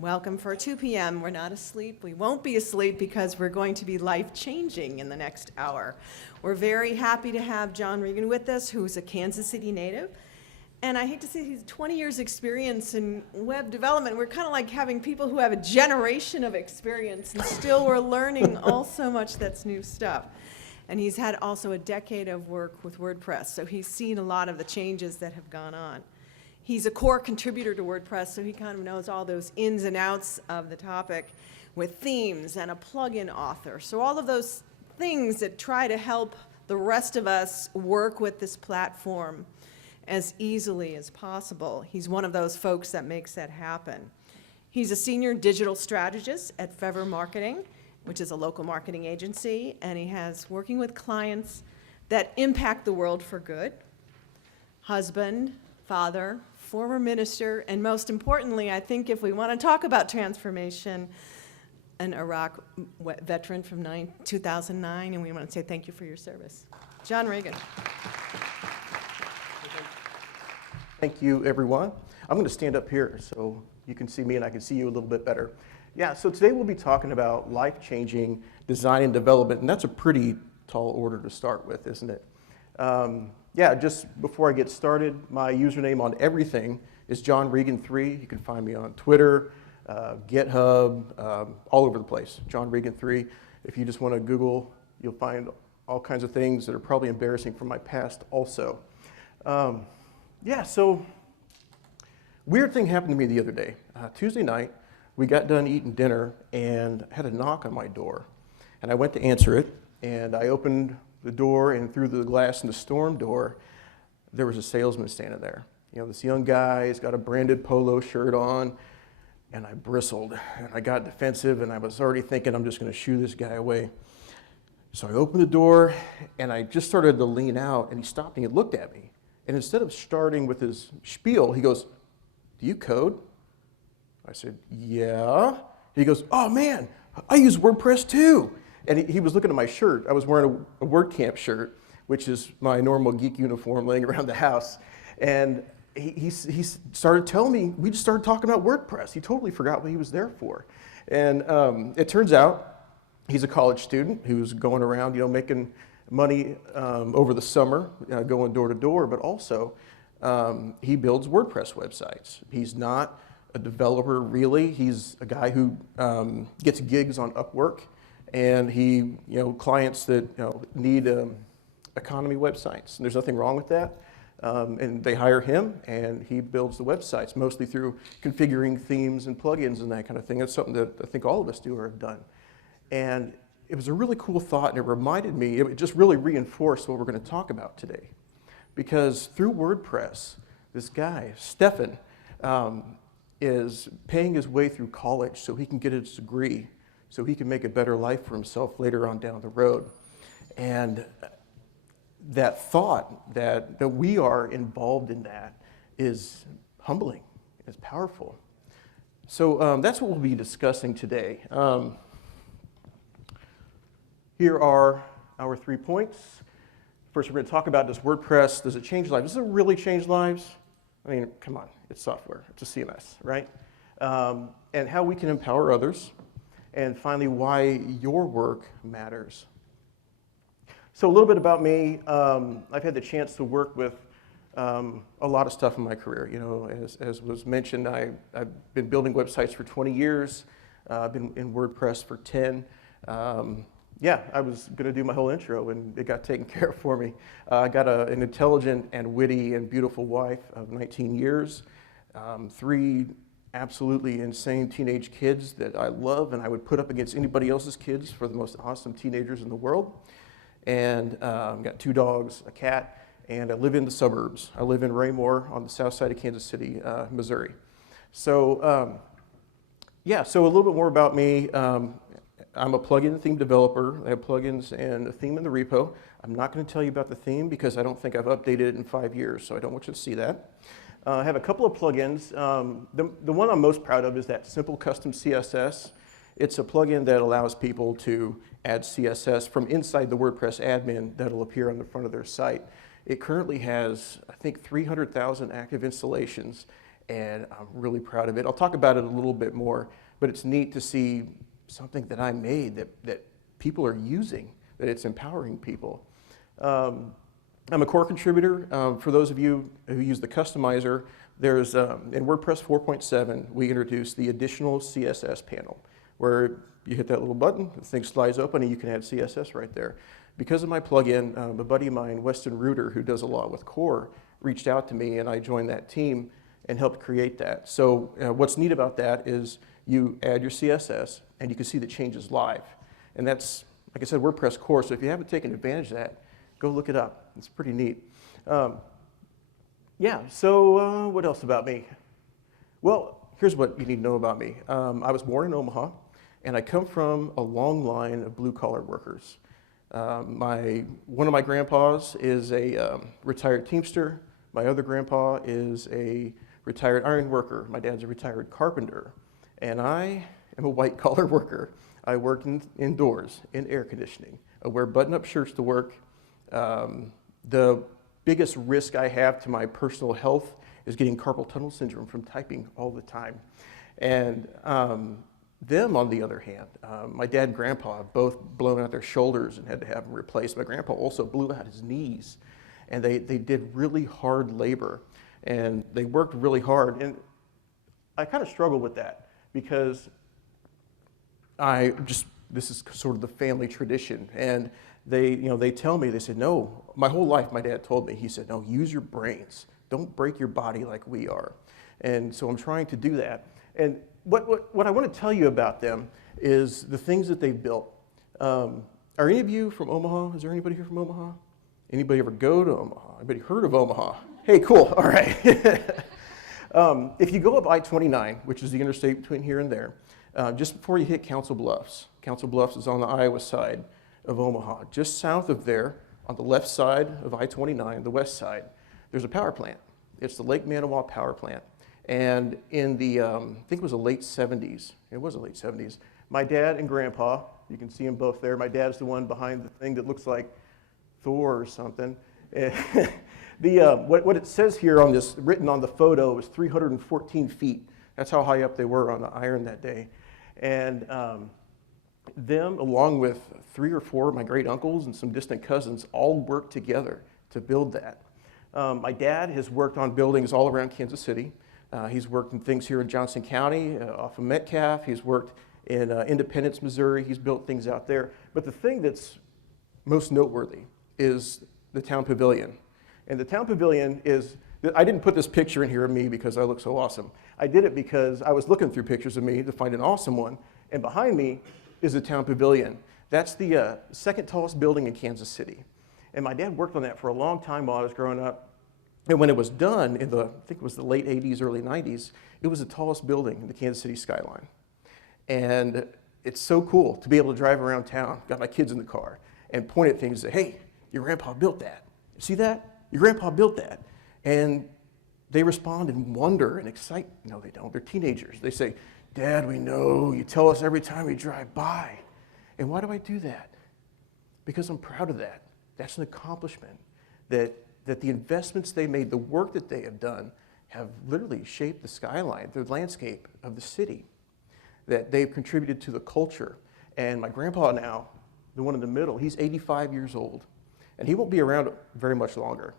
Welcome for 2 p.m. We're not asleep. We won't be asleep because we're going to be life-changing in the next hour. We're very happy to have John Regan with us, who's a Kansas City native. And I hate to say he's 20 years experience in web development. We're kind of like having people who have a generation of experience and still we're learning all so much that's new stuff. And he's had also a decade of work with WordPress, so he's seen a lot of the changes that have gone on. He's a core contributor to WordPress, so he kind of knows all those ins and outs of the topic with themes and a plugin author. So all of those things that try to help the rest of us work with this platform as easily as possible. He's one of those folks that makes that happen. He's a Senior Digital Strategist at Fervor Marketing, which is a local marketing agency, and he has working with clients that impact the world for good. Husband, father, former minister, and most importantly, I think if we want to talk about transformation, an Iraq veteran from 2009, and we want to say thank you for your service. John Regan. Thank you, everyone. I'm going to stand up here so you can see me and I can see you a little bit better. Yeah, so today we'll be talking about life-changing design and development, and that's a pretty tall order to start with, isn't it? Yeah, just before I get started, my username on everything is John Regan 3. You can find me on Twitter, GitHub, all over the place, John Regan 3. If you just want to Google, you'll find all kinds of things that are probably embarrassing from my past also. Yeah, so weird thing happened to me the other day. Tuesday night, we got done eating dinner and had a knock on my door. And I went to answer it, and I opened the door, and through the glass in the storm door, there was a salesman standing there. You know, this young guy, he's got a branded polo shirt on, and I bristled, and I got defensive, and I was already thinking I'm just going to shoo this guy away. So I opened the door, and I just started to lean out, and he stopped and he looked at me. And instead of starting with his spiel, he goes, "Do you code?" I said, "Yeah." He goes, "Oh man, I use WordPress too." And he was looking at my shirt. I was wearing a WordCamp shirt, which is my normal geek uniform laying around the house. And he started telling me, we just started talking about WordPress. He totally forgot what he was there for. And it turns out he's a college student who's going around, you know, making money over the summer, going door to door, but also he builds WordPress websites. He's not a developer really. He's a guy who gets gigs on Upwork. And he, clients that need economy websites. And there's nothing wrong with that. And they hire him, and he builds the websites, mostly through configuring themes and plugins and that kind of thing. It's something that I think all of us do or have done. And it was a really cool thought, and it reminded me, it just really reinforced what we're going to talk about today. Because through WordPress, this guy, Stefan, is paying his way through college so he can get his degree, so he can make a better life for himself later on down the road. And that thought that we are involved in that is humbling, it's powerful. So that's what we'll be discussing today. Here are our 3 points. First, we're going to talk about, does WordPress, does it change lives? Does it really change lives? I mean, come on, it's software, it's a CMS, right? And how we can empower others. And finally, why your work matters. So a little bit about me. I've had the chance to work with a lot of stuff in my career. You know, as was mentioned, I've been building websites for 20 years. I've been in WordPress for 10. Yeah, I was going to do my whole intro, and it got taken care of for me. I got an intelligent and witty and beautiful wife of 19 years, 3 absolutely insane teenage kids that I love and I would put up against anybody else's kids for the most awesome teenagers in the world. And got 2 dogs, a cat, and I live in the suburbs. I live in Raymore on the south side of Kansas City, Missouri. So yeah, so a little bit more about me. I'm a plugin and theme developer. I have plugins and a theme in the repo. I'm not going to tell you about the theme because I don't think I've updated it in 5 years, so I don't want you to see that. I have a couple of plugins. The one I'm most proud of is that simple Custom Css. It's a plugin that allows people to add CSS from inside the WordPress admin that'll appear on the front of their site. It currently has, I think, 300,000 active installations, and I'm really proud of it. I'll talk about it a little bit more, but it's neat to see something that I made that people are using, that it's empowering people. I'm a core contributor. For those of you who use the customizer, there's in WordPress 4.7, we introduced the additional CSS panel, where you hit that little button, the thing slides open, and you can add CSS right there. Because of my plugin, a buddy of mine, Weston Reuter, who does a lot with core, reached out to me, and I joined that team and helped create that. So what's neat about that is you add your CSS, and you can see the changes live. And that's, like I said, WordPress Core, so if you haven't taken advantage of that, go look it up. It's pretty neat. Yeah, so what else about me? Well, here's what you need to know about me. I was born in Omaha, and I come from a long line of blue-collar workers. One of my grandpas is a retired Teamster. My other grandpa is a retired iron worker. My dad's a retired carpenter. And I am a white-collar worker. I work indoors in air conditioning. I wear button-up shirts to work. The biggest risk I have to my personal health is getting carpal tunnel syndrome from typing all the time. And them, on the other hand, my dad and grandpa have both blown out their shoulders and had to have them replaced. My grandpa also blew out his knees, and they did really hard labor, and they worked really hard. And I kind of struggle with that because this is sort of the family tradition. And they tell me, they said, no, my whole life my dad told me, he said, no, use your brains. Don't break your body like we are. And so I'm trying to do that. And what I want to tell you about them is the things that they've built. Are any of you from Omaha? Is there anybody here from Omaha? Anybody ever go to Omaha? Anybody heard of Omaha? Hey, cool, all right. If you go up I-29, which is the interstate between here and there, just before you hit Council Bluffs is on the Iowa side of Omaha. Just south of there, on the left side of I-29, the west side, there's a power plant. It's the Lake Manawa power plant. And in the, I think it was the late 70s, my dad and grandpa, you can see them both there. My dad's the one behind the thing that looks like Thor or something. What it says here on this, written on the photo, is 314 feet. That's how high up they were on the iron that day. And them, along with 3 or 4 of my great uncles and some distant cousins, all worked together to build that. My dad has worked on buildings all around Kansas City. He's worked in things here in Johnson County, off of Metcalf. He's worked in Independence, Missouri. He's built things out there. But the thing that's most noteworthy is the town pavilion. And the town pavilion is, I didn't put this picture in here of me because I look so awesome. I did it because I was looking through pictures of me to find an awesome one. And behind me is the town pavilion. That's the second tallest building in Kansas City. And my dad worked on that for a long time while I was growing up. And when it was done in the, I think it was the late 80s, early 90s, it was the tallest building in the Kansas City skyline. And it's so cool to be able to drive around town, got my kids in the car, and point at things and say, hey, your grandpa built that. See that? Your grandpa built that. And they respond in wonder and excitement. No, they don't. They're teenagers. They say, Dad, we know. You tell us every time we drive by. And why do I do that? Because I'm proud of that. That's an accomplishment that the investments they made, the work that they have done, have literally shaped the skyline, the landscape of the city, that they've contributed to the culture. And my grandpa now, the one in the middle, he's 85 years old, and he won't be around very much longer.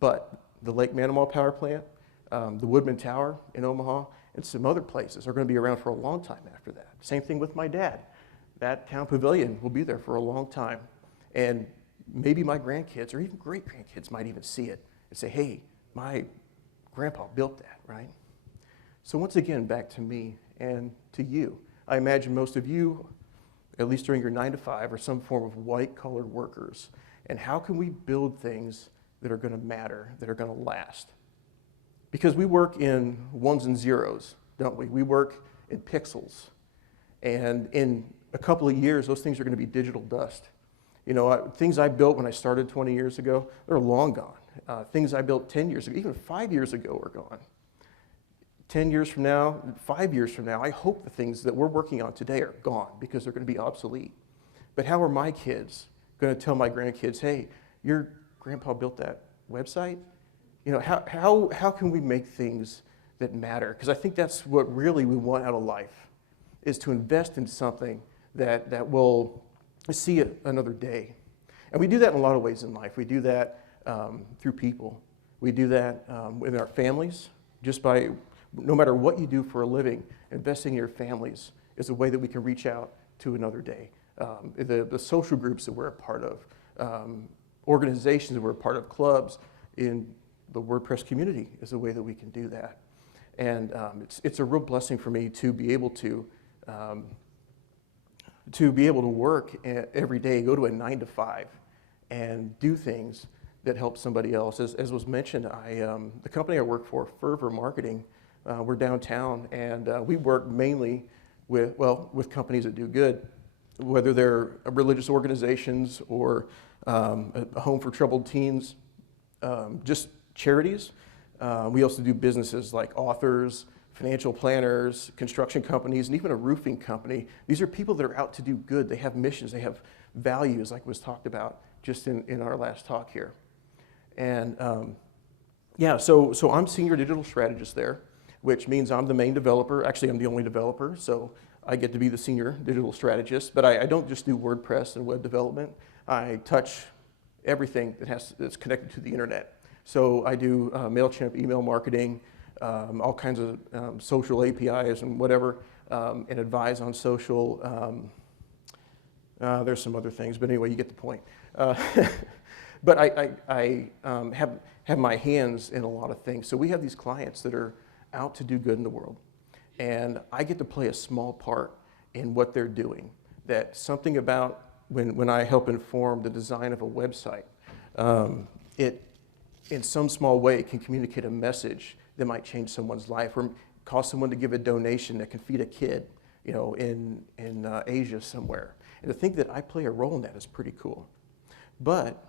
But the Lake Manawa power plant, the Woodman Tower in Omaha, and some other places are going to be around for a long time after that. Same thing with my dad. That town pavilion will be there for a long time. And maybe my grandkids or even great-grandkids might even see it and say, hey, my grandpa built that, right? So once again, back to me and to you. I imagine most of you, at least during your 9 to 5, are some form of white-collar workers. And how can we build things that are going to matter, that are going to last? Because we work in ones and zeros, don't we? We work in pixels. And in a couple of years, those things are going to be digital dust. You know, things I built when I started 20 years ago, they're long gone. Things I built 10 years ago, even 5 years ago, are gone. 10 years from now, 5 years from now, I hope the things that we're working on today are gone because they're going to be obsolete. But how are my kids going to tell my grandkids, hey, your grandpa built that website? how can we make things that matter? Because I think that's what really we want out of life, is to invest in something that will see it another day. And we do that in a lot of ways in life. We do that through people. We do that with our families, just by, no matter what you do for a living, investing in your families is a way that we can reach out to another day. The social groups that we're a part of, organizations that we're a part of, clubs in the WordPress community is a way that we can do that. And it's a real blessing for me to be able to work every day, go to a 9 to 5, and do things that help somebody else. As was mentioned, the company I work for, Fervor Marketing, we're downtown, and we work mainly with companies that do good, whether they're religious organizations or a home for troubled teens, just charities. We also do businesses like authors, financial planners, construction companies, and even a roofing company. These are people that are out to do good. They have missions, they have values, like was talked about just in our last talk here. And so I'm Senior Digital Strategist there, which means I'm the main developer. Actually, I'm the only developer, so I get to be the Senior Digital Strategist. But I don't just do WordPress and web development. I touch everything that's connected to the internet. So I do MailChimp, email marketing, all kinds of social APIs and whatever, and advise on social. There's some other things, but anyway, you get the point. But I have my hands in a lot of things. So we have these clients that are out to do good in the world, and I get to play a small part in what they're doing. That something about when I help inform the design of a website, it in some small way can communicate a message that might change someone's life, or cause someone to give a donation that can feed a kid, in Asia somewhere. And to think that I play a role in that is pretty cool. But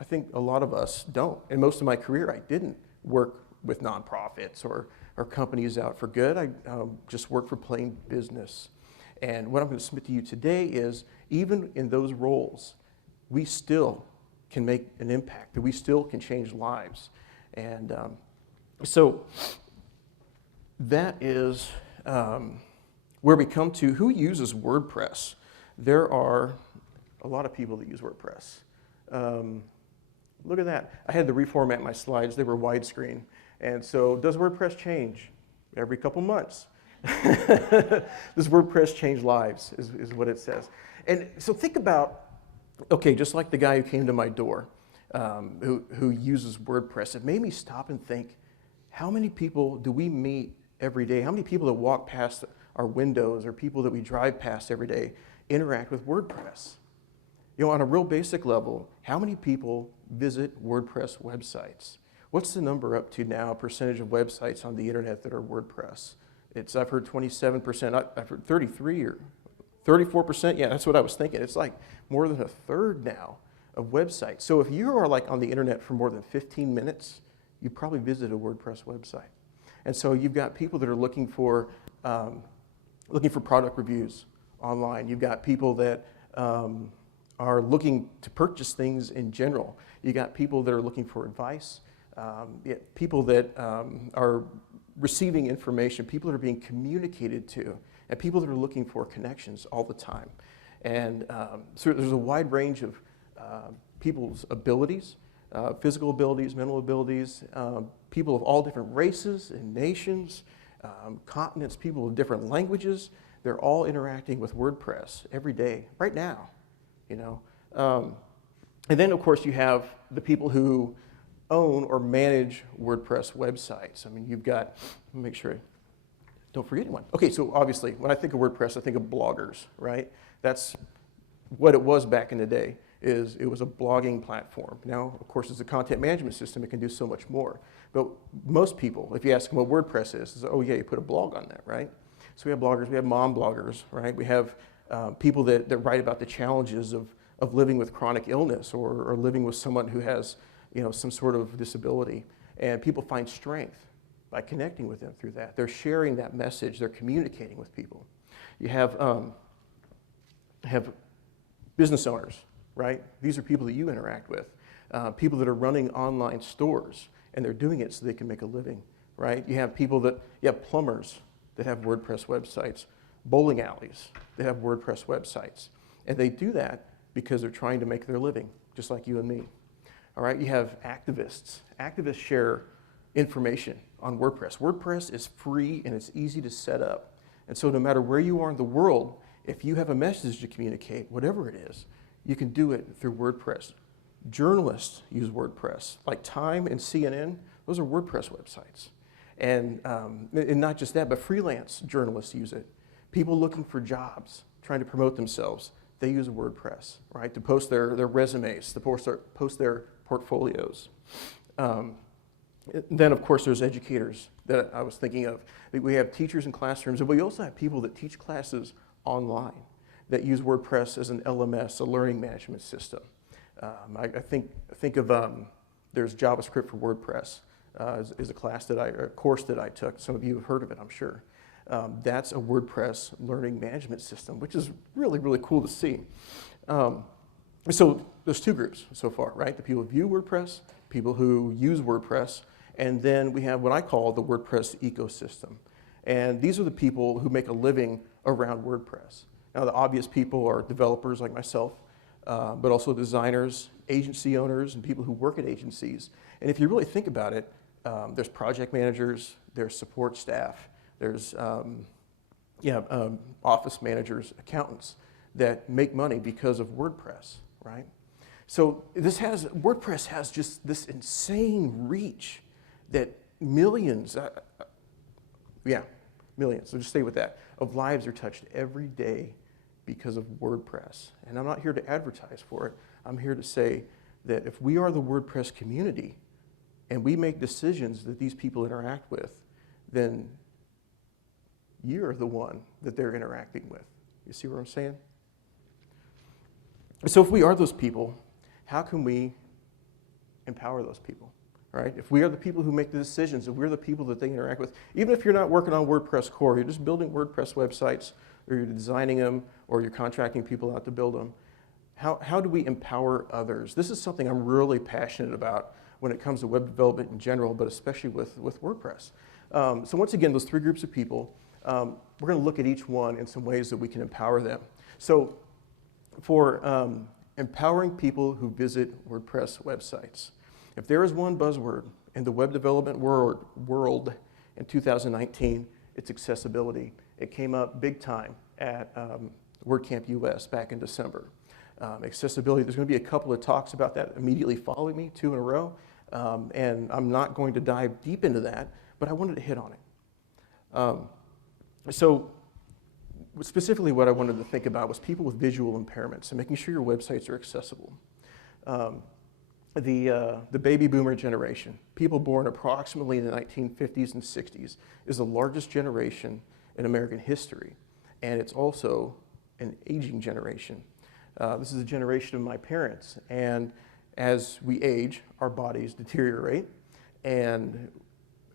I think a lot of us don't. And most of my career, I didn't work with nonprofits or companies out for good. I just worked for plain business. And what I'm going to submit to you today is, even in those roles, we still can make an impact, that we still can change lives. And so that is where we come to who uses WordPress. There are a lot of people that use WordPress. Look at that. I had to reformat my slides. They were widescreen. And so, does WordPress change? Every couple months. Does WordPress change lives, is what it says. And so think about, okay, just like the guy who came to my door, who uses WordPress, it made me stop and think, how many people do we meet every day? How many people that walk past our windows, or people that we drive past every day, interact with WordPress? On a real basic level, how many people visit WordPress websites? What's the number up to now, percentage of websites on the internet that are WordPress? I've heard 27%, I've heard 33 or 34%. Yeah, that's what I was thinking. It's like more than a third now of websites. So if you are like on the internet for more than 15 minutes, you probably visited a WordPress website. And so you've got people that are looking for product reviews online. You've got people that are looking to purchase things in general. You got people that are looking for advice, people that are receiving information, people that are being communicated to, and people that are looking for connections all the time. And so there's a wide range of people's abilities, physical abilities, mental abilities, people of all different races and nations, continents, people of different languages. They're all interacting with WordPress every day, right now. And then, of course, you have the people who own or manage WordPress websites. I mean, you've got, let me make sure I don't forget anyone. Okay, so obviously, when I think of WordPress, I think of bloggers, right? That's what it was back in the day, is it was a blogging platform. Now, of course, it's a content management system. It can do so much more. But most people, if you ask them what WordPress is, oh yeah, you put a blog on that, right? So we have bloggers, we have mom bloggers, right? We have people that write about the challenges of living with chronic illness, or living with someone who has some sort of disability. And people find strength by connecting with them through that. They're sharing that message. They're communicating with people. You have business owners, right? These are people that you interact with. People that are running online stores. and they're doing it so they can make a living, right? You have plumbers that have WordPress websites, bowling alleys that have WordPress websites, and they do that because they're trying to make their living, just like you and me. All right, you have activists. Activists share information on WordPress. WordPress is free and it's easy to set up. And so no matter where you are in the world, if you have a message to communicate, whatever it is, you can do it through WordPress. Journalists use WordPress, like Time and CNN, those are WordPress websites. And not just that, but freelance journalists use it. People looking for jobs, trying to promote themselves, they use WordPress, right, to post their resumes, to post their portfolios. Then, of course, there's educators that I was thinking of. We have teachers in classrooms, and we also have people that teach classes online that use WordPress as an LMS, a learning management system. I think of there's JavaScript for WordPress is a course that I took. Some of you have heard of it, I'm sure. That's a WordPress learning management system, which is really, really cool to see. So there's two groups so far, right? The people who view WordPress, people who use WordPress, and then we have what I call the WordPress ecosystem. And these are the people who make a living around WordPress. Now, the obvious people are developers like myself, but also designers, agency owners, and people who work at agencies. And if you really think about it, there's project managers, there's support staff, there's office managers, accountants that make money because of WordPress, right? So WordPress has just this insane reach that millions, millions, so just stay with that, of lives are touched every day because of WordPress. And I'm not here to advertise for it. I'm here to say that if we are the WordPress community and we make decisions that these people interact with, then you're the one that they're interacting with. You see what I'm saying? So if we are those people, how can we empower those people, right? If we are the people who make the decisions, if we're the people that they interact with, even if you're not working on WordPress core, you're just building WordPress websites, or you're designing them, or you're contracting people out to build them, how do we empower others? This is something I'm really passionate about when it comes to web development in general, but especially with WordPress. So once again, those three groups of people, we're going to look at each one in some ways that we can empower them. So for empowering people who visit WordPress websites, if there is one buzzword in the web development world in 2019, it's accessibility. It came up big time at WordCamp US back in December. Accessibility, there's going to be a couple of talks about that immediately following me, 2 in a row, and I'm not going to dive deep into that, but I wanted to hit on it. So specifically what I wanted to think about was people with visual impairments and making sure your websites are accessible. The baby boomer generation, people born approximately in the 1950s and 60s, is the largest generation in American history, and it's also an aging generation. This is a generation of my parents, and as we age, our bodies deteriorate, and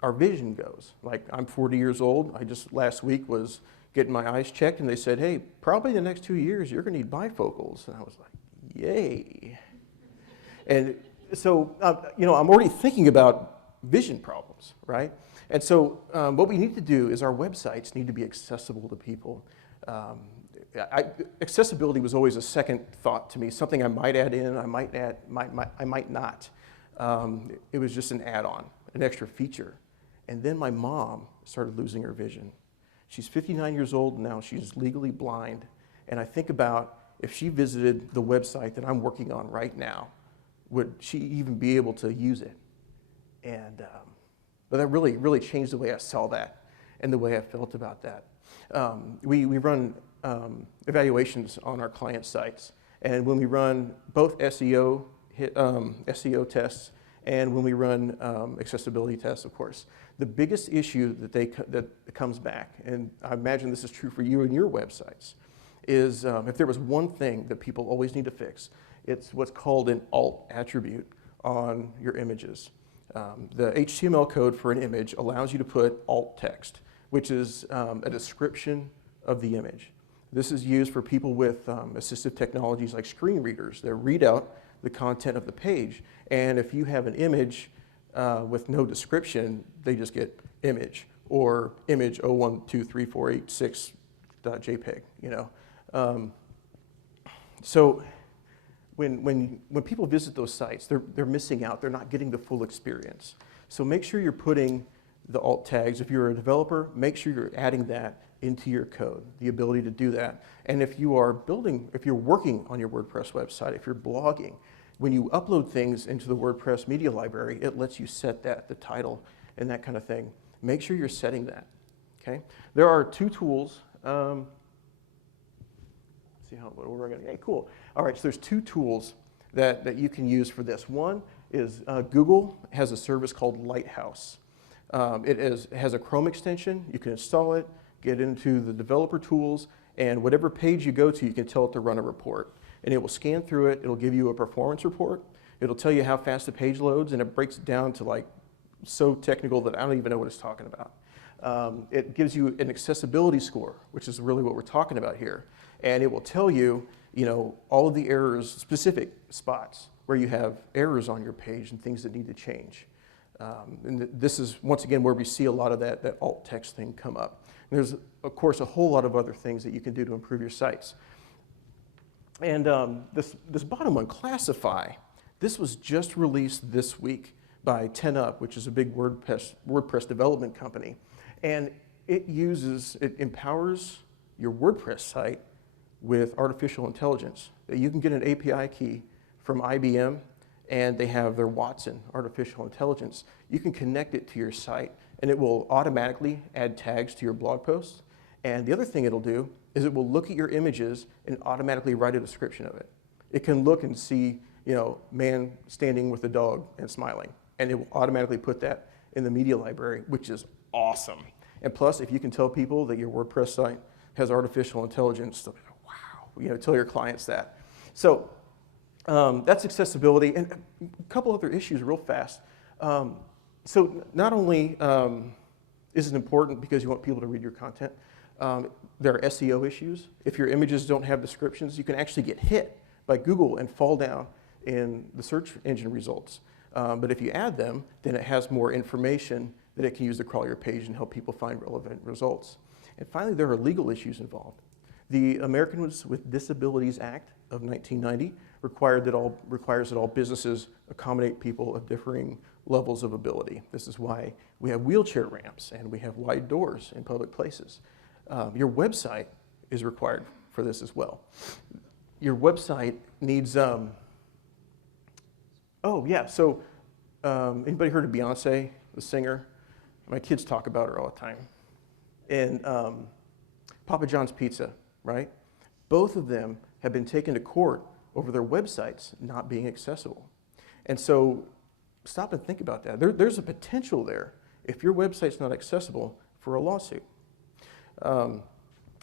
our vision goes. Like, I'm 40 years old. I just last week was getting my eyes checked, and they said, hey, probably in the next 2 years, you're gonna need bifocals. And I was like, yay. And so, I'm already thinking about vision problems, right? And so what we need to do is our websites need to be accessible to people. Accessibility was always a second thought to me, something I might add in, I might not. It was just an add-on, an extra feature. And then my mom started losing her vision. She's 59 years old now, she's legally blind. And I think about if she visited the website that I'm working on right now, would she even be able to use it? And, but that really, really changed the way I saw that and the way I felt about that. We run evaluations on our client sites, and when we run both SEO tests and when we run accessibility tests, of course, the biggest issue that comes back, and I imagine this is true for you and your websites, is if there was one thing that people always need to fix, it's what's called an alt attribute on your images. The HTML code for an image allows you to put alt text, which is a description of the image. This is used for people with assistive technologies like screen readers that read out the content of the page. And if you have an image with no description, they just get image or image 012348.6.jpg, you know. So when people visit those sites, they're missing out. They're not getting the full experience. So make sure you're putting the alt tags. If you're a developer, make sure you're adding that into your code, the ability to do that. And if you are if you're working on your WordPress website, if you're blogging, when you upload things into the WordPress media library, it lets you set that, the title and that kind of thing. Make sure you're setting that, okay? There are 2 tools. See how what we're going to, hey, cool. All right, so there's 2 tools that you can use for this. One is Google has a service called Lighthouse. It has a Chrome extension. You can install it, get into the developer tools, and whatever page you go to, you can tell it to run a report. And it will scan through it. It'll give you a performance report. It'll tell you how fast the page loads, and it breaks it down to like so technical that I don't even know what it's talking about. It gives you an accessibility score, which is really what we're talking about here. And it will tell you, you know, all of the errors, specific spots where you have errors on your page and things that need to change. And this is, once again, where we see a lot of that alt text thing come up. And there's, of course, a whole lot of other things that you can do to improve your sites. And this bottom one, Classify, this was just released this week by 10up, which is a big WordPress development company. And it empowers your WordPress site with artificial intelligence. You can get an API key from IBM, and they have their Watson artificial intelligence. You can connect it to your site, and it will automatically add tags to your blog posts. And the other thing it'll do is it will look at your images and automatically write a description of it. It can look and see, you know, man standing with a dog and smiling, and it will automatically put that in the media library, which is awesome. And plus, if you can tell people that your WordPress site has artificial intelligence, they'll be like, wow, you know, tell your clients that. So that's accessibility. And a couple other issues real fast. So not only is it important because you want people to read your content, there are SEO issues. If your images don't have descriptions, you can actually get hit by Google and fall down in the search engine results. But if you add them, then it has more information that it can use to crawl your page and help people find relevant results. And finally, there are legal issues involved. The Americans with Disabilities Act of 1990 requires that all businesses accommodate people of differing levels of ability. This is why we have wheelchair ramps and we have wide doors in public places. Your website is required for this as well. Your website needs, oh yeah, so anybody heard of Beyonce, the singer? My kids talk about her all the time. And Papa John's Pizza, right? Both of them have been taken to court over their websites not being accessible. And so stop and think about that. There's a potential there if your website's not accessible for a lawsuit. And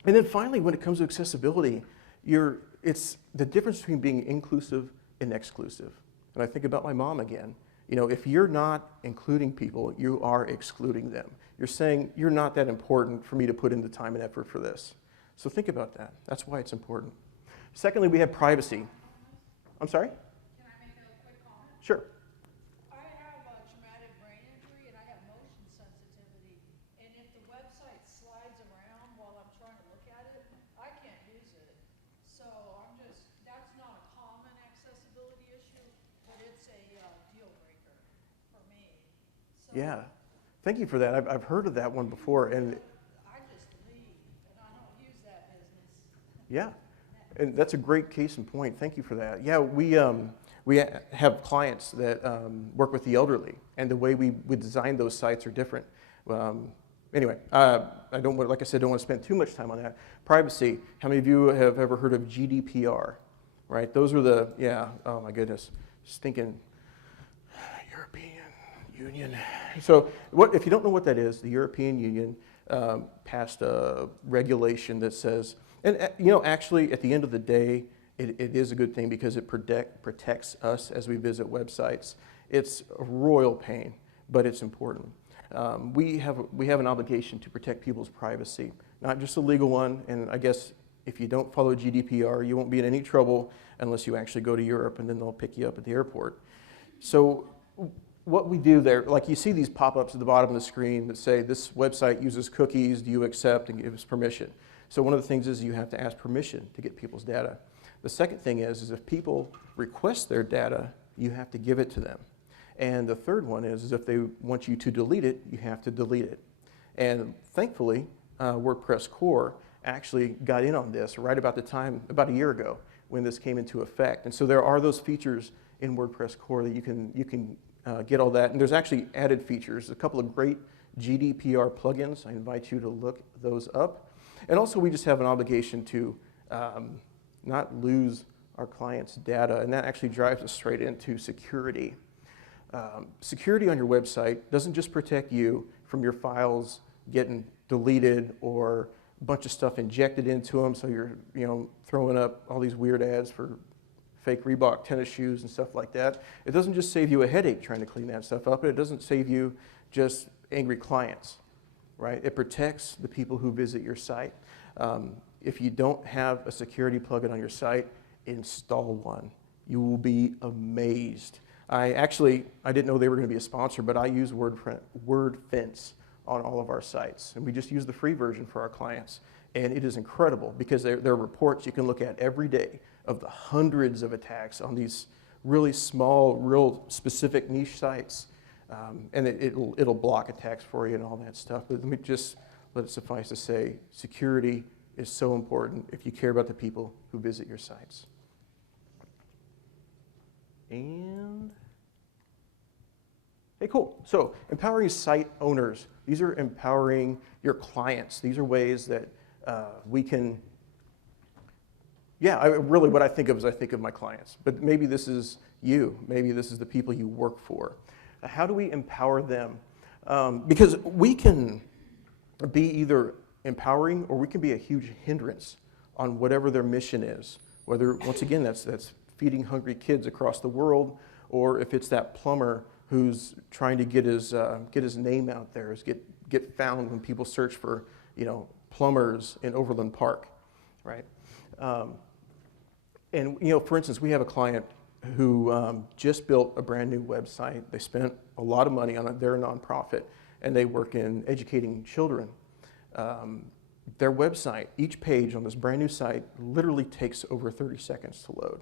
then finally, when it comes to accessibility, it's the difference between being inclusive and exclusive. And I think about my mom again. You know, if you're not including people, you are excluding them. You're saying, you're not that important for me to put in the time and effort for this. So think about that. That's why it's important. Secondly, we have privacy. I'm sorry? Can I make a quick comment? Sure. I have a traumatic brain injury and I have motion sensitivity. And if the website slides around while I'm trying to look at it, I can't use it. So that's not a common accessibility issue, but it's a deal breaker for me. So Yeah. Thank you for that. I've heard of that one before. And I just leave and I don't use that business. yeah. And that's a great case in point. Thank you for that. Yeah, we have clients that work with the elderly, and the way we design those sites are different. Anyway, I don't want, like I said, don't want to spend too much time on that. Privacy. How many of you have ever heard of GDPR? Right? Those are oh my goodness, stinking European Union. So if you don't know what that is, the European Union passed a regulation that says, and you know, actually, at the end of the day, it is a good thing because it protects us as we visit websites. It's a royal pain, but it's important. We have an obligation to protect people's privacy, not just a legal one. And I guess if you don't follow GDPR, you won't be in any trouble unless you actually go to Europe, and then they'll pick you up at the airport. So what we do there, like you see these pop-ups at the bottom of the screen that say, this website uses cookies, do you accept, and give us permission? So one of the things is you have to ask permission to get people's data. The second thing is if people request their data, you have to give it to them. And the third one is if they want you to delete it, you have to delete it. And thankfully, WordPress Core actually got in on this right about the time, about a year ago, when this came into effect. And so there are those features in WordPress Core that you can get all that. And there's actually added features, a couple of great GDPR plugins. I invite you to look those up. And also we just have an obligation to not lose our clients' data, and that actually drives us straight into security. Security on your website doesn't just protect you from your files getting deleted or a bunch of stuff injected into them, so you're throwing up all these weird ads for fake Reebok tennis shoes and stuff like that. It doesn't just save you a headache trying to clean that stuff up, it doesn't save you just angry clients, right? It protects the people who visit your site. If you don't have a security plugin on your site, install one. You will be amazed. I didn't know they were going to be a sponsor, but I use WordFence on all of our sites. And we just use the free version for our clients. And it is incredible because there are reports you can look at every day of the hundreds of attacks on these really small, real specific niche sites. And it'll block attacks for you and all that stuff. But let me just let it suffice to say, security is so important if you care about the people who visit your sites. And, hey, cool. So empowering site owners. These are empowering your clients. These are ways that we can, really what I think of is I think of my clients. But maybe this is you. Maybe this is the people you work for. How do we empower them? Because we can be either empowering or we can be a huge hindrance on whatever their mission is. Whether, once again, that's feeding hungry kids across the world, or if it's that plumber who's trying to get his name out there, get found when people search for plumbers in Overland Park, right? And for instance, we have a client who just built a brand new website. They spent a lot of money on it. They're a nonprofit, and they work in educating children. Their website, each page on this brand new site, literally takes over 30 seconds to load.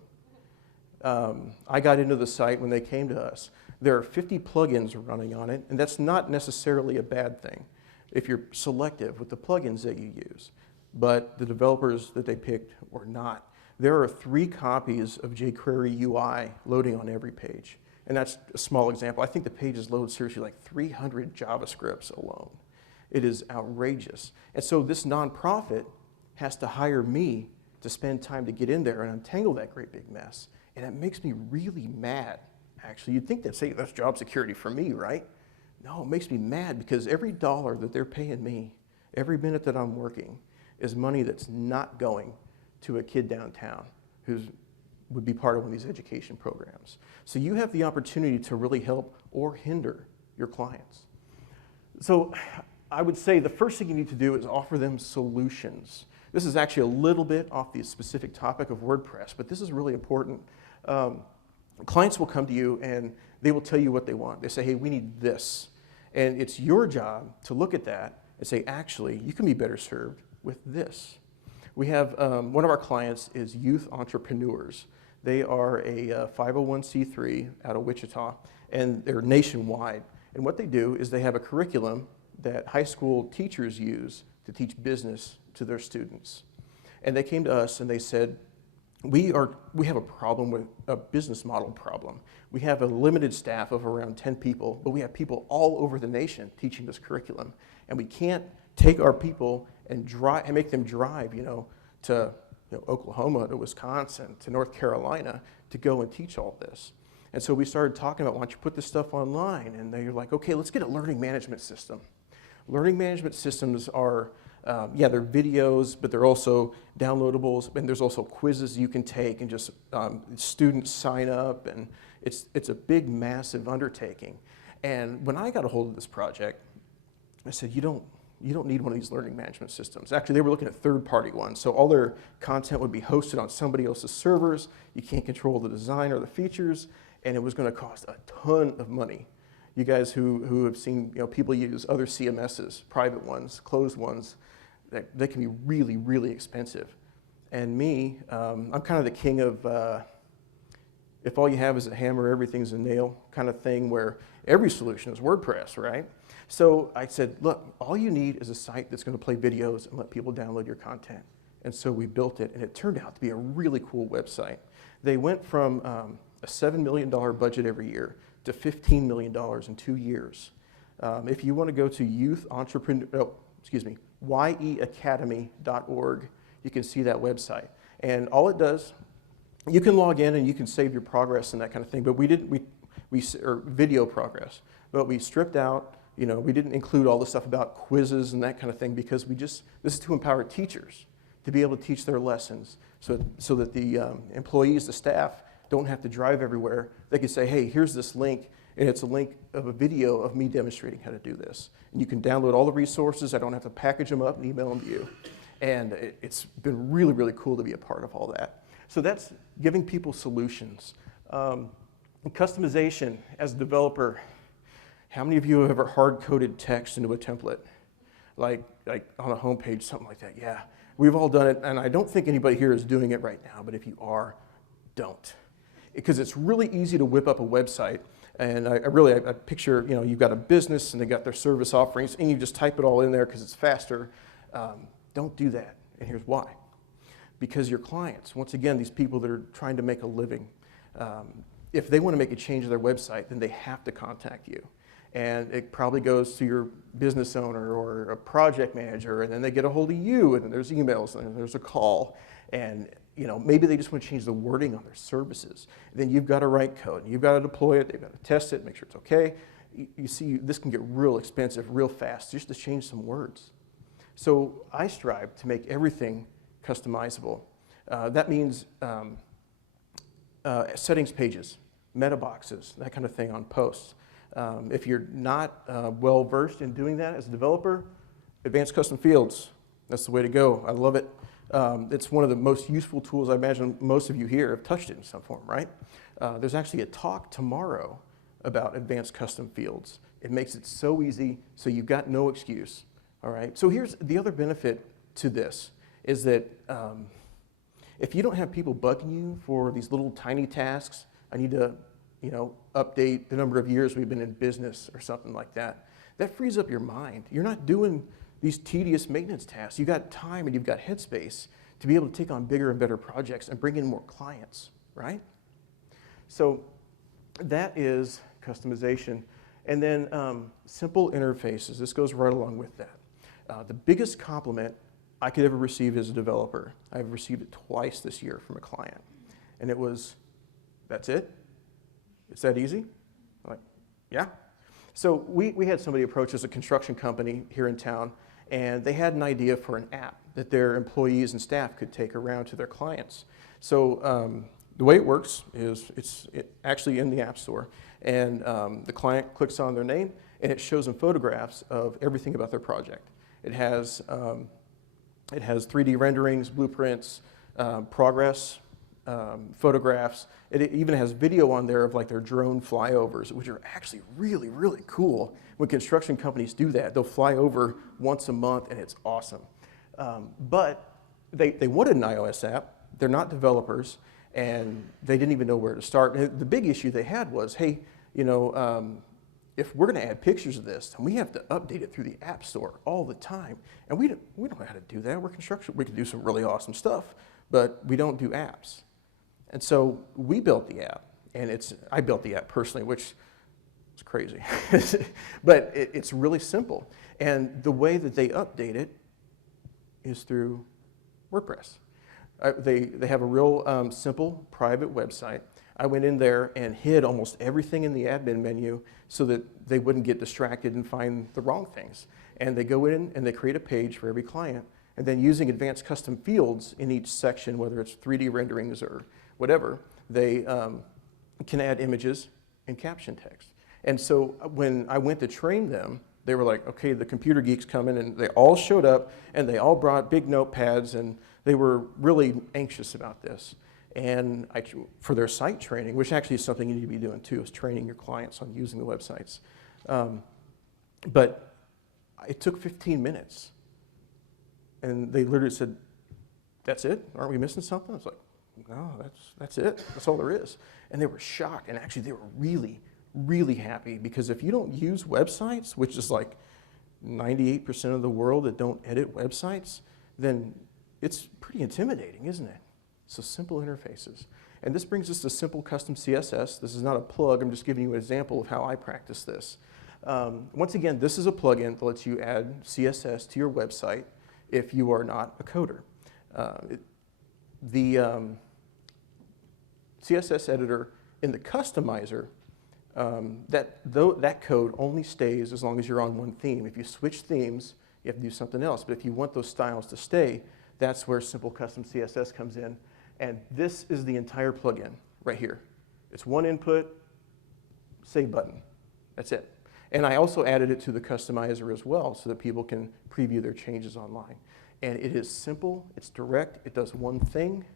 I got into the site when they came to us. There are 50 plugins running on it, and that's not necessarily a bad thing if you're selective with the plugins that you use. But the developers that they picked were not. There are 3 copies of jQuery UI loading on every page. And that's a small example. I think the pages load seriously like 300 JavaScripts alone. It is outrageous. And so this nonprofit has to hire me to spend time to get in there and untangle that great big mess. And it makes me really mad, actually. You'd think that's job security for me, right? No, it makes me mad because every dollar that they're paying me, every minute that I'm working, is money that's not going to a kid downtown who would be part of one of these education programs. So you have the opportunity to really help or hinder your clients. So I would say the first thing you need to do is offer them solutions. This is actually a little bit off the specific topic of WordPress, but this is really important. Clients will come to you and they will tell you what they want. They say, hey, we need this. And it's your job to look at that and say, actually, you can be better served with this. We have, one of our clients is Youth Entrepreneurs. They are a 501c3 out of Wichita, and they're nationwide. And what they do is they have a curriculum that high school teachers use to teach business to their students. And they came to us and they said, we have a problem with a business model problem. We have a limited staff of around 10 people, but we have people all over the nation teaching this curriculum. And we can't take our people and make them drive, to Oklahoma, to Wisconsin, to North Carolina to go and teach all this. And so we started talking about, why don't you put this stuff online? And they're like, okay, let's get a learning management system. Learning management systems are, they're videos, but they're also downloadables, and there's also quizzes you can take, and just students sign up, and it's a big, massive undertaking. And when I got a hold of this project, I said, you don't need one of these learning management systems. Actually, they were looking at third-party ones, so all their content would be hosted on somebody else's servers. You can't control the design or the features, and it was going to cost a ton of money You guys who have seen, people use other CMSs, private ones, closed ones, they can be really, really expensive. And me, I'm kind of the king of if all you have is a hammer, everything's a nail kind of thing, where every solution is WordPress, right? So I said, look, all you need is a site that's going to play videos and let people download your content. And so we built it, and it turned out to be a really cool website. They went from a $7 million budget every year to $15 million in 2 years. If you want to go to yeacademy.org, you can see that website. And all it does, you can log in and you can save your progress and that kind of thing, but or video progress, but we stripped out, we didn't include all the stuff about quizzes and that kind of thing, because this is to empower teachers to be able to teach their lessons so that the employees, the staff, don't have to drive everywhere. They can say, hey, here's this link, and it's a link of a video of me demonstrating how to do this. And you can download all the resources. I don't have to package them up and email them to you. And it's been really, really cool to be a part of all that. So that's giving people solutions. Customization, as a developer, how many of you have ever hard-coded text into a template? Like on a homepage, something like that. Yeah, we've all done it, and I don't think anybody here is doing it right now, but if you are, don't. Because it's really easy to whip up a website, and I picture, you've got a business and they got their service offerings, and you just type it all in there because it's faster. Don't do that, and here's why. Because your clients, once again, these people that are trying to make a living, if they want to make a change to their website, then they have to contact you. And it probably goes to your business owner or a project manager, and then they get a hold of you, and then there's emails, and then there's a call, and maybe they just want to change the wording on their services. Then you've got to write code, and you've got to deploy it, they've got to test it, make sure it's okay. You see, this can get real expensive real fast just to change some words. So I strive to make everything customizable. That means settings pages, meta boxes, that kind of thing on posts. If you're not well versed in doing that as a developer, advanced custom fields, that's the way to go. I love it. It's one of the most useful tools. I imagine most of you here have touched it in some form, right? There's actually a talk tomorrow about advanced custom fields. It makes it so easy, so you've got no excuse, all right? So here's the other benefit to this, is that if you don't have people bugging you for these little tiny tasks, I need to update the number of years we've been in business or something like that, that frees up your mind. You're not doing these tedious maintenance tasks. You've got time and you've got headspace to be able to take on bigger and better projects and bring in more clients, right? So that is customization. And then simple interfaces. This goes right along with that. The biggest compliment I could ever receive as a developer, I've received it twice this year from a client. And it was, that's it? It's that easy? I'm like, yeah. So we had somebody approach us, a construction company here in town, and they had an idea for an app that their employees and staff could take around to their clients. So the way it works is it's actually in the App Store, and the client clicks on their name, and it shows them photographs of everything about their project. It has 3D renderings, blueprints, progress, photographs. It even has video on there of like their drone flyovers, which are actually really, really cool. When construction companies do that, they'll fly over once a month, and it's awesome. But they wanted an iOS app. They're not developers, and they didn't even know where to start. And the big issue they had was, hey, if we're going to add pictures of this, then we have to update it through the App Store all the time. And we don't know how to do that. We're construction. We can do some really awesome stuff, but we don't do apps. And so we built the app, and I built the app personally, which is crazy. But it's really simple. And the way that they update it is through WordPress. They have a real simple private website. I went in there and hid almost everything in the admin menu so that they wouldn't get distracted and find the wrong things. And they go in and they create a page for every client. And then using advanced custom fields in each section, whether it's 3D renderings or whatever, they can add images and caption text. And so when I went to train them, they were like, okay, the computer geeks come in, and they all showed up, and they all brought big notepads, and they were really anxious about this. And for their site training, which actually is something you need to be doing too, is training your clients on using the websites. But it took 15 minutes. And they literally said, that's it? Aren't we missing something? I was like, no, that's it. That's all there is. And they were shocked. And actually, they were really, really happy, because if you don't use websites, which is like 98% of the world that don't edit websites, then it's pretty intimidating, isn't it? So simple interfaces. And this brings us to simple custom CSS. This is not a plug. I'm just giving you an example of how I practice this. Once again, this is a plugin that lets you add CSS to your website if you are not a coder. The CSS editor in the customizer, that code only stays as long as you're on one theme. If you switch themes, you have to do something else. But if you want those styles to stay, that's where simple custom CSS comes in. And this is the entire plugin right here. It's one input, save button. That's it. And I also added it to the customizer as well so that people can preview their changes online. And it is simple, it's direct, it does one thing.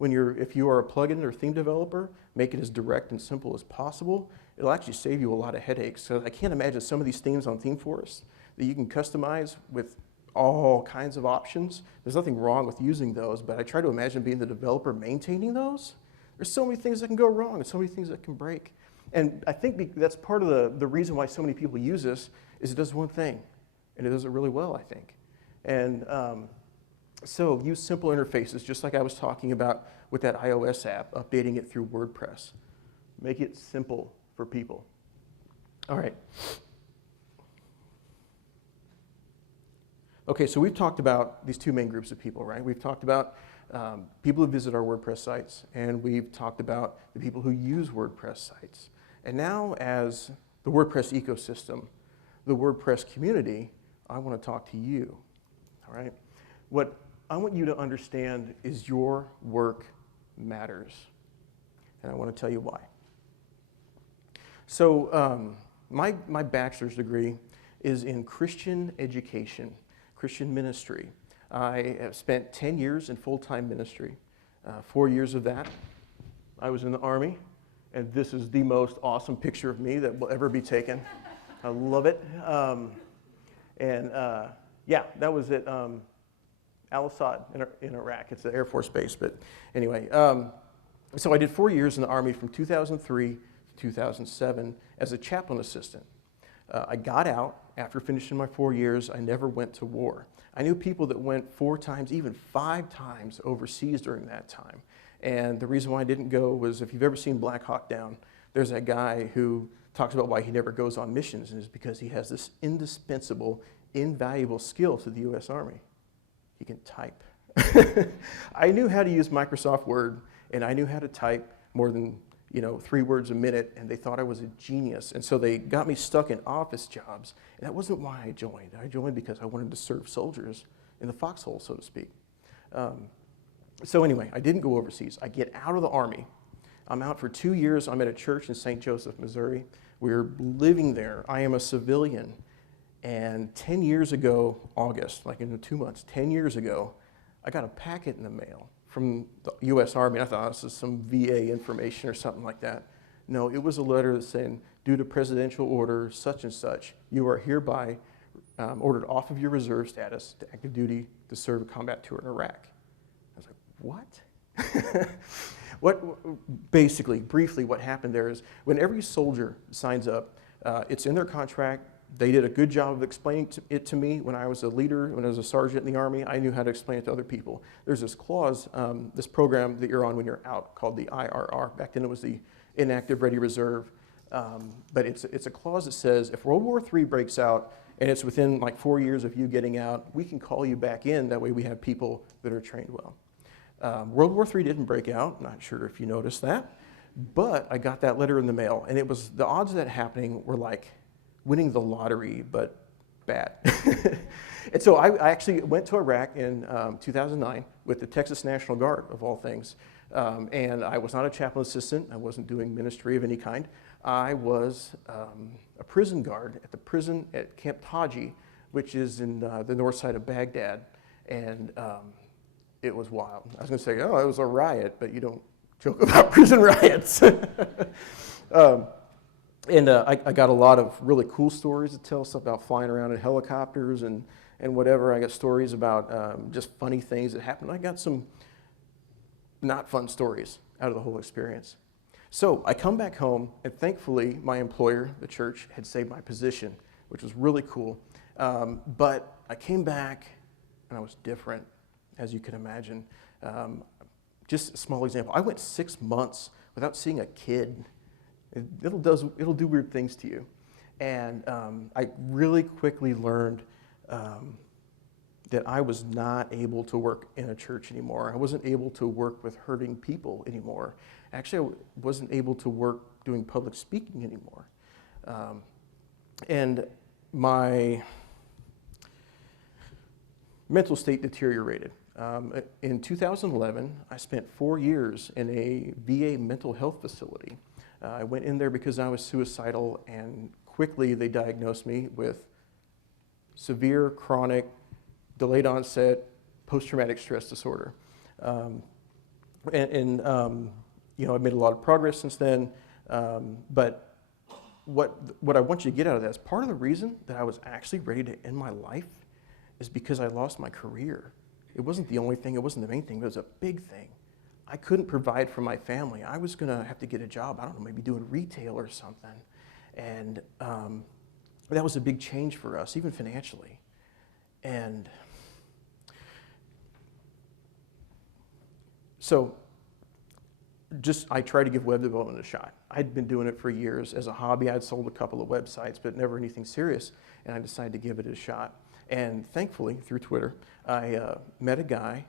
If you are a plugin or theme developer, make it as direct and simple as possible. It'll actually save you a lot of headaches. So I can't imagine some of these themes on ThemeForest that you can customize with all kinds of options. There's nothing wrong with using those, but I try to imagine being the developer maintaining those. There's so many things that can go wrong and so many things that can break. And I think that's part of the reason why so many people use this is it does one thing, and it does it really well, I think. And so use simple interfaces, just like I was talking about with that iOS app, updating it through WordPress. Make it simple for people. All right. Okay, so we've talked about these two main groups of people, right? We've talked about people who visit our WordPress sites, and we've talked about the people who use WordPress sites. And now, as the WordPress ecosystem, the WordPress community, I want to talk to you, all right? What I want you to understand is your work matters, and I want to tell you why. So my bachelor's degree is in Christian education, Christian ministry. I have spent 10 years in full-time ministry. 4 years of that, I was in the Army, and this is the most awesome picture of me that will ever be taken. I love it. Yeah, that was at Al-Assad in Iraq. It's an Air Force base, but anyway. So I did 4 years in the Army from 2003 to 2007 as a chaplain assistant. I got out after finishing my 4 years. I never went to war. I knew people that went 4 times, even 5 times overseas during that time. And the reason why I didn't go was, if you've ever seen Black Hawk Down, there's that guy who talks about why he never goes on missions, and it's because he has this indispensable, invaluable skill to the U.S. Army. He can type. I knew how to use Microsoft Word, and I knew how to type more than 3 words a minute, and they thought I was a genius. And so they got me stuck in office jobs, and that wasn't why I joined. I joined because I wanted to serve soldiers in the foxhole, so to speak. So anyway, I didn't go overseas. I get out of the Army. I'm out for 2 years. I'm at a church in St. Joseph, Missouri. We're living there. I am a civilian. And 10 years ago, August, like in 2 months, 10 years ago, I got a packet in the mail from the U.S. Army. I thought this is some VA information or something like that. No, it was a letter that said, due to presidential order such and such, you are hereby ordered off of your reserve status to active duty to serve a combat tour in Iraq. I was like, what? Basically, briefly, what happened there is when every soldier signs up, it's in their contract. They did a good job of explaining it to me when I was a leader, when I was a sergeant in the Army. I knew how to explain it to other people. There's this clause, this program that you're on when you're out called the IRR. Back then it was the Inactive Ready Reserve. But it's a clause that says if World War III breaks out and it's within like 4 years of you getting out, we can call you back in. That way we have people that are trained well. World War III didn't break out. Not sure if you noticed that. But I got that letter in the mail, and it was the odds of that happening were like winning the lottery, but bad. And so I actually went to Iraq in 2009 with the Texas National Guard, of all things. And I was not a chaplain assistant. I wasn't doing ministry of any kind. I was a prison guard at the prison at Camp Taji, which is in the north side of Baghdad. And it was wild. I was going to say, oh, it was a riot, but you don't joke about prison riots. And I got a lot of really cool stories to tell, stuff about flying around in helicopters and whatever. I got stories about just funny things that happened. I got some not fun stories out of the whole experience. So I come back home, and thankfully my employer, the church, had saved my position, which was really cool. But I came back, and I was different, as you can imagine. Just a small example. I went 6 months without seeing a kid. It'll do weird things to you. And I really quickly learned that I was not able to work in a church anymore. I wasn't able to work with hurting people anymore. Actually, I wasn't able to work doing public speaking anymore. And my mental state deteriorated. In 2011, I spent 4 years in a VA mental health facility. I went in there because I was suicidal, and quickly they diagnosed me with severe, chronic, delayed onset, post-traumatic stress disorder. You know, I've made a lot of progress since then, but what I want you to get out of that is part of the reason that I was actually ready to end my life is because I lost my career. It wasn't the only thing, it wasn't the main thing, but it was a big thing. I couldn't provide for my family. I was gonna have to get a job, I don't know, maybe doing retail or something. And that was a big change for us, even financially. And so I tried to give web development a shot. I'd been doing it for years as a hobby. I'd sold a couple of websites, but never anything serious, and I decided to give it a shot. And thankfully, through Twitter, I met a guy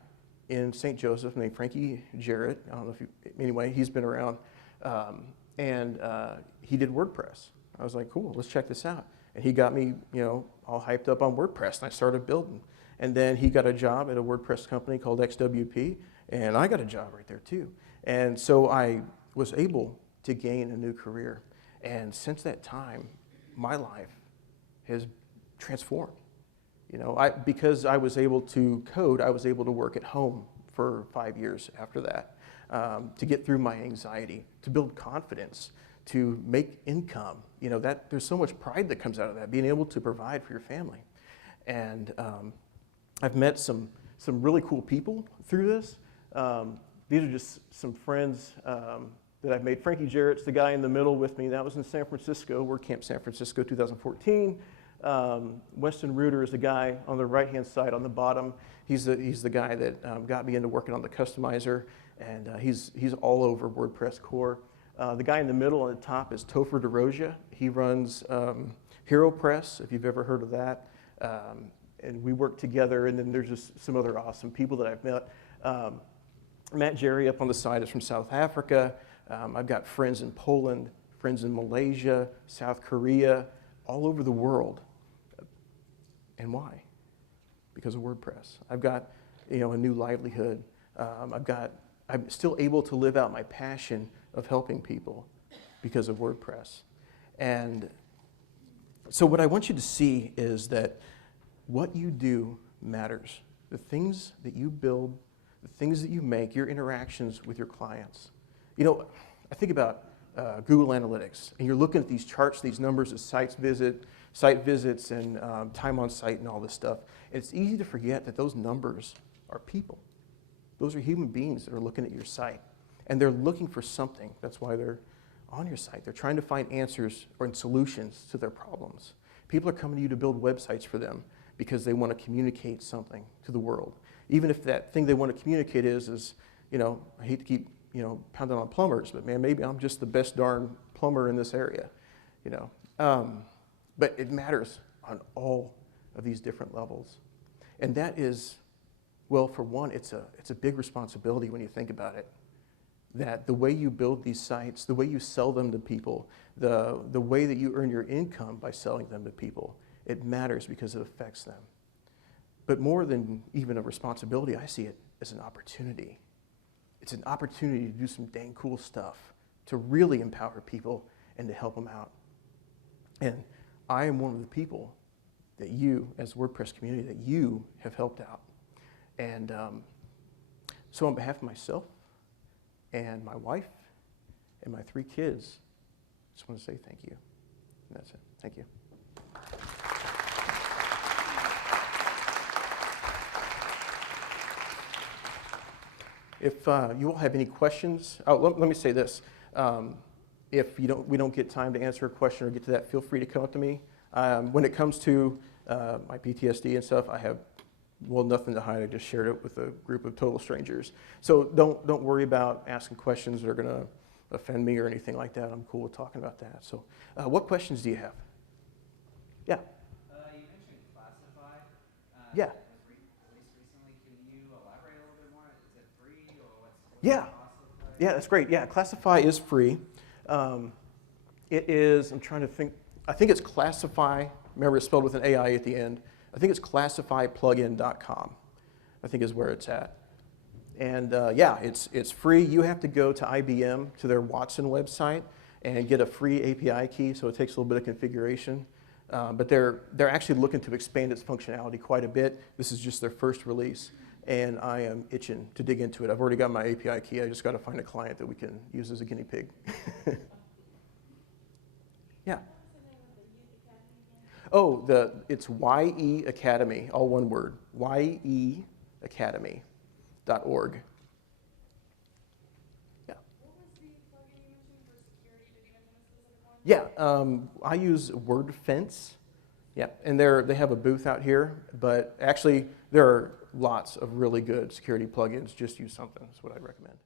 in St. Joseph named Frankie Jarrett. I don't know if anyway, he's been around. And he did WordPress. I was like, cool, let's check this out. And he got me, you know, all hyped up on WordPress, and I started building. And then he got a job at a WordPress company called XWP, and I got a job right there too. And so I was able to gain a new career. And since that time, my life has transformed. You know, because I was able to code, I was able to work at home for 5 years after that, to get through my anxiety, to build confidence, to make income. You know, there's so much pride that comes out of that, being able to provide for your family. And I've met some really cool people through this. These are just some friends that I've made. Frankie Jarrett's the guy in the middle with me. That was in San Francisco, WordCamp San Francisco 2014. Weston Reuter is the guy on the right-hand side on the bottom. He's the guy that got me into working on the customizer, and he's all over WordPress Core. The guy in the middle on the top is Topher DeRosia. He runs HeroPress, if you've ever heard of that. And we work together, and then there's just some other awesome people that I've met. Matt Jerry up on the side is from South Africa. I've got friends in Poland, friends in Malaysia, South Korea, all over the world. And why? Because of WordPress. I've got, you know, a new livelihood. I'm still able to live out my passion of helping people because of WordPress. And so what I want you to see is that what you do matters. The things that you build, the things that you make, your interactions with your clients. You know, I think about Google Analytics, and you're looking at these charts, these numbers of site visits and time on site and all this stuff. And it's easy to forget that those numbers are people. Those are human beings that are looking at your site, and they're looking for something. That's why they're on your site. They're trying to find answers or solutions to their problems. People are coming to you to build websites for them because they want to communicate something to the world. Even if that thing they want to communicate is, you know, I hate to keep, you know, pounding on plumbers, but man, maybe I'm just the best darn plumber in this area, you know. But it matters on all of these different levels. And that is, well, for one, it's a big responsibility when you think about it. That the way you build these sites, the way you sell them to people, the way that you earn your income by selling them to people, it matters because it affects them. But more than even a responsibility, I see it as an opportunity. It's an opportunity to do some dang cool stuff, to really empower people and to help them out. And I am one of the people that you, as WordPress community, that you have helped out. And so on behalf of myself and my wife and my 3 kids, I just want to say thank you. And that's it. Thank you. If you all have any questions, let me say this. If we don't get time to answer a question or get to that, feel free to come up to me. When it comes to my PTSD and stuff, I have nothing to hide. I just shared it with a group of total strangers. So don't worry about asking questions that are going to offend me or anything like that. I'm cool with talking about that. So what questions do you have? Yeah. You mentioned Classify. Yeah. That was released recently. Can you elaborate a little bit more? Is it free or what's Yeah. the cost look like? Yeah, that's great. Yeah, Classify is free. It is, I'm trying to think, I think it's Classify, remember it's spelled with an AI at the end. I think it's classifyplugin.com, I think is where it's at. And yeah, it's free. You have to go to IBM, to their Watson website, and get a free API key, so it takes a little bit of configuration. But they're actually looking to expand its functionality quite a bit. This is just their first release, and I am itching to dig into it. I've already got my API key. I just got to find a client that we can use as a guinea pig. Yeah. Oh, it's YE Academy, all one word, yeacademy.org. Yeah. What was the plugin you mentioned for security? Did you mention a specific one? Yeah, I use WordFence. Yeah, and they have a booth out here, but actually there are lots of really good security plugins. Just use something. That's what I'd recommend.